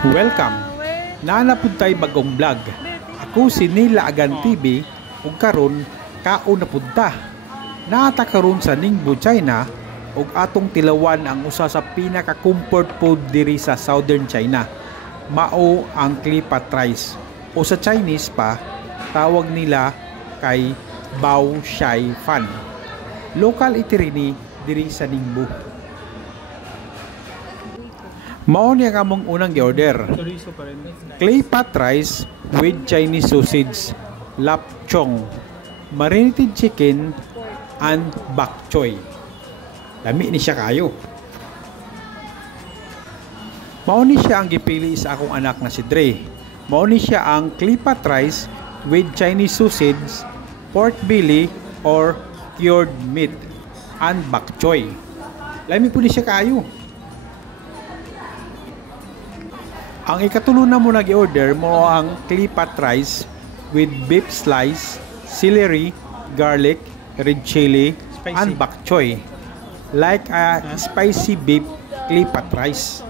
Welcome! Naanapod tayo bagong vlog. Ako si Nila Agan TV ug karon kaon na punta. Naata karon sa Ningbo, China ug atong tilawan ang usa sa pinaka-comfort food diri sa Southern China. Mao ang Klipat rice o sa Chinese pa tawag nila kay Bao Shai Fan. Local itirini diri sa Ningbo. Mao niya kamong unang gi-order. Klipat rice with Chinese sausage, lap chong, marinated chicken, and bak choy. Lami ni siya kayo. Mao ni siya ang gipili sa akong anak na si Dre. Mao ni siya ang Klipat rice with Chinese sausage, pork belly or cured meat, and bak choy. Lami po ni siya kayo. Ang ikatulo na mo nag-order mo ang Klipat rice with beef slice, celery, garlic, red chili, and bak choy. Like a spicy beef Klipat rice.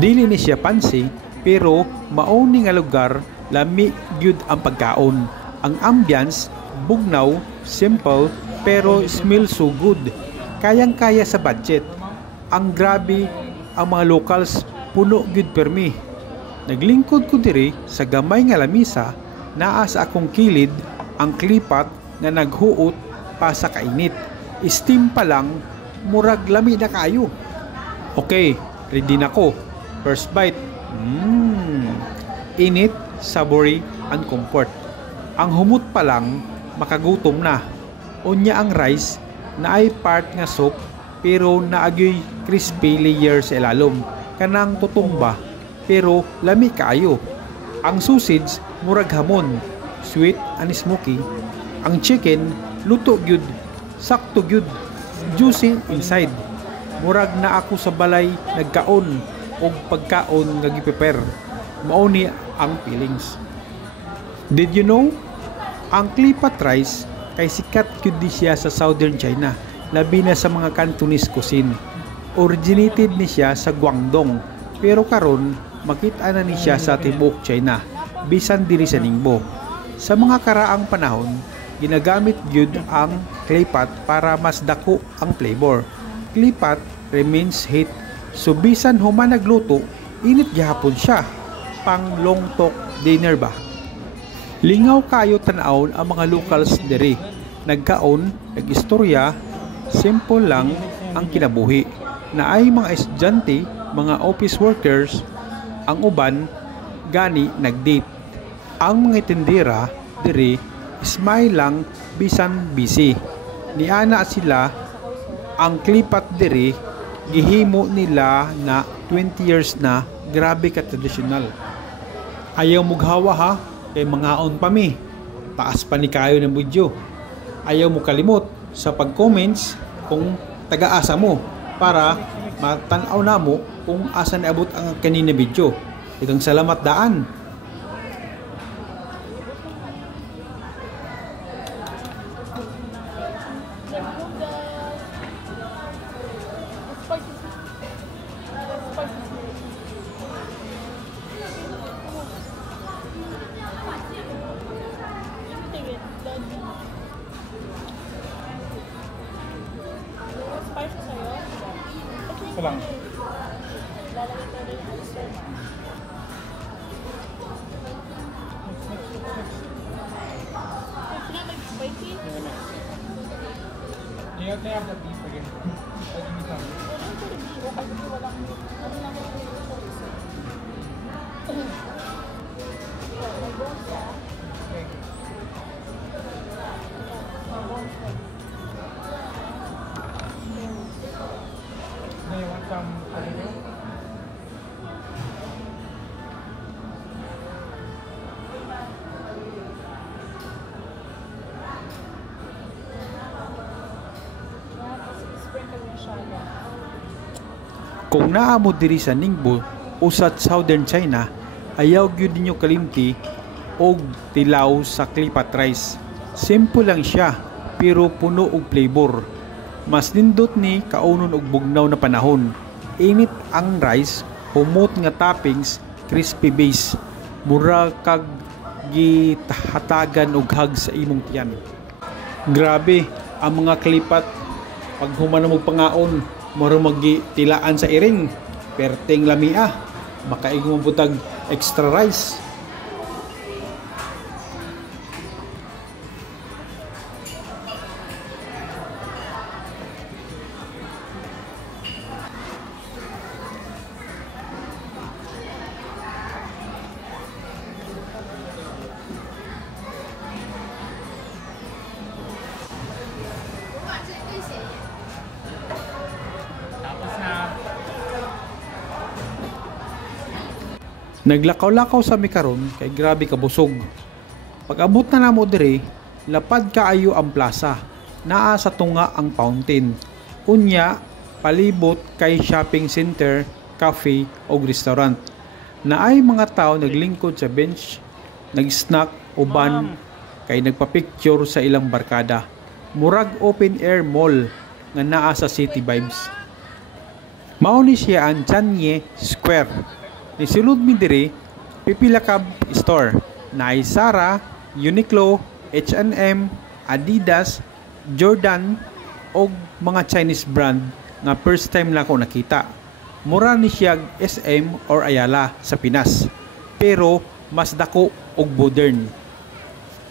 Dili ni siya fancy pero mauni nga lugar, lami gyud ang pagkaon. Ang ambience bugnaw, simple pero smell so good. Kayang-kaya sa budget. Ang grabe ang mga locals, puno gyud permi. Naglingkod ko diri sa gamay nga lamisa, naa sa akong kilid ang klipat nga naghuot pa sa kainit. Steam pa lang, murag lami na kayo. Okay, ready na ko. First bite. Init, savory, and comfort. Ang humot pa lang, makagutom na. Unya ang rice na ay part nga soup pero naagyoy crispy layer sa ilalom. Kanang tutumba pero lami kaayo. Ang sausage murag hamon, sweet and smoky. Ang chicken luto gyud, sakto gyud, juicy inside. Murag na ako sa balay nagkaon og pagkaon nga gi-prepare. Mao ni ang feelings. Did you know? Ang Klipat rice kay sikat gyud di siya sa Southern China, labi na sa mga Cantonese cuisine. Originated ni siya sa Guangdong, pero karon makita na ni siya sa tibuok China, bisan diri sa Ningbo. Sa mga karaang panahon, ginagamit gyud ang Klipat para mas dako ang flavor. Klipat remains heat, so bisan human nagluto, init gihapon siya. Pang long talk dinner ba? Lingaw kayo tan-awon ang mga locals diri. Nagkaon, nagistorya, simple lang ang kinabuhi. Na ay mga estudyante, mga office workers, ang uban gani nagdate. Ang mga tindera diri smile lang bisan busy. Niana sila ang Klipat diri gihimo nila na 20 years na, grabe ka traditional. Ayaw mughawa ha, kay mangaon pa mi. Taas pa ni kayo ng video. Ayaw mo kalimot sa pag-comments kung taga-asa mo, para matanaw na mo kung asa naabot ang kanina video. Ikang salamat daan. Lang. You have the beef again. Do you want some potato? Kung naamo diri sa Ningbo o sa Southern China, ayaw gyud ninyo kalimti og tilaw sa Klipat rice. Simple lang siya pero puno og flavor. Mas nindot ni kaunon og bugnaw na panahon. Init ang rice humot nga toppings, crispy base. Mura kag gihatagan og hag sa imong tiyan. Grabe ang mga klipat pag human mo pangaon, mura magtilaan sa iring. Perteng lamia, makaigong butag extra rice. Naglakaw-lakaw sa mi karon kay grabe ka busog. Pag abot na namo diri, lapad kaayo ang plaza. Naa sa tunga ang fountain. Unya, palibot kay shopping center, cafe o restaurant. Naay mga tao naglingkod sa bench, nag-snack uban kay nagpa-picture sa ilang barkada. Murag open air mall nga naa sa city vibes. Mao ni siya ang Chanye Square. Nisulod mi diri pipila ka store na ay Zara, Uniqlo, H&M, Adidas, Jordan og mga Chinese brand nga first time na ko nakita. Mura ni siya SM or Ayala sa Pinas, pero mas dako og modern.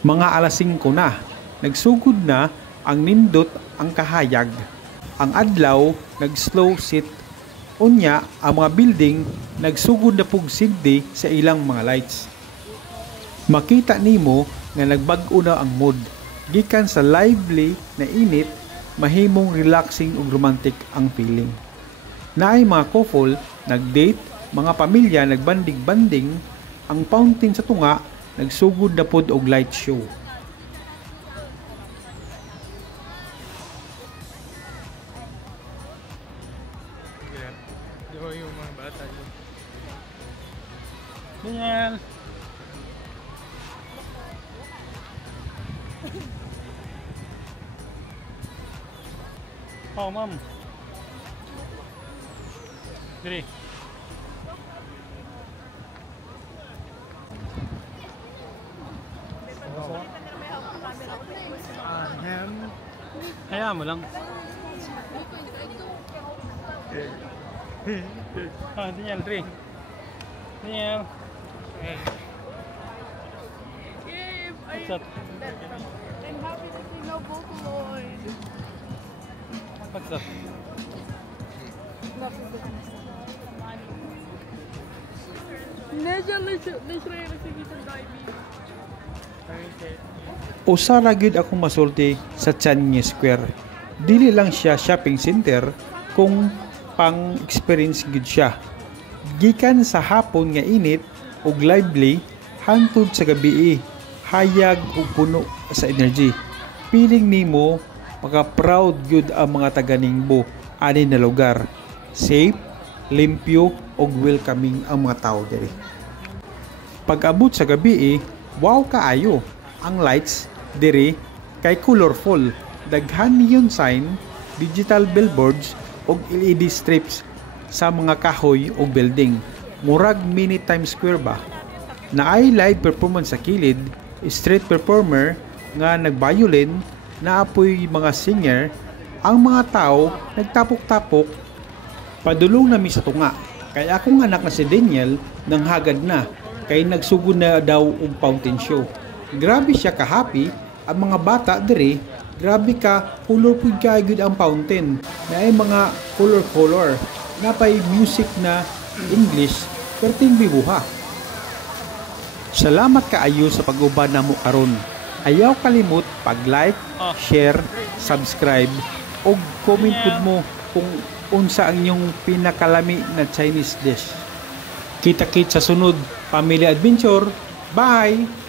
Mga alas 5 na, nagsugod na ang nindot ang kahayag. Ang adlaw nag-slow sit. Unya, ang mga building nagsugod na pug sigdi sa ilang mga lights. Makita nimo nga nagbag-o na ang mood. Gikan sa lively na init, mahimong relaxing ug romantic ang feeling. Naay mga couple nag-date, mga pamilya nagbanding-banding, ang fountain sa tunga nagsugod na pod og light show. Yung mga bata yun. Daniel! Oh, ma'am. Diri. Hayaan mo lang. Daniel, Dre. Daniel. What's up? I'm happy to see no Vocaloid. What's up? Medyo na-try na sige sa diving. Usa ra gyud akong masulti sa Chanye Square. Dili lang siya shopping center kung pang-experience gyud siya. Gikan sa hapon nga init ug lively hangtod sa gabi, hayag ug puno sa energy. Feeling nimo maka-proud gyud ang mga taga-Ningbo ani na lugar. Safe, limpyo ug welcoming ang mga tao diri. Pag-abot sa gabi, wow kaayo. Ang lights diri kay colorful. Daghan neon sign, digital billboards ug LED strips sa mga kahoy o building. Murag mini Times Square ba? Naay live performance sa kilid, street performer nga nagbayolin, naapoy mga singer, ang mga tao nagtapok-tapok. Padulong nami sa tunga. Kay akong anak na si Daniel nang hagad na kay nagsugod na daw og fountain show. Grabe siya ka-happy. Ang mga bata diri, grabe ka, colorful ka gyud ang fountain. Naay mga color. Napay music na English, perting bibuha. Salamat kaayo sa pag-uban namo karon. Ayaw kalimot pag-like, share, subscribe, ug comment pud mo kung unsa ang inyong pinakalami na Chinese dish. Kita-kit sa sunod Family Adventure. Bye!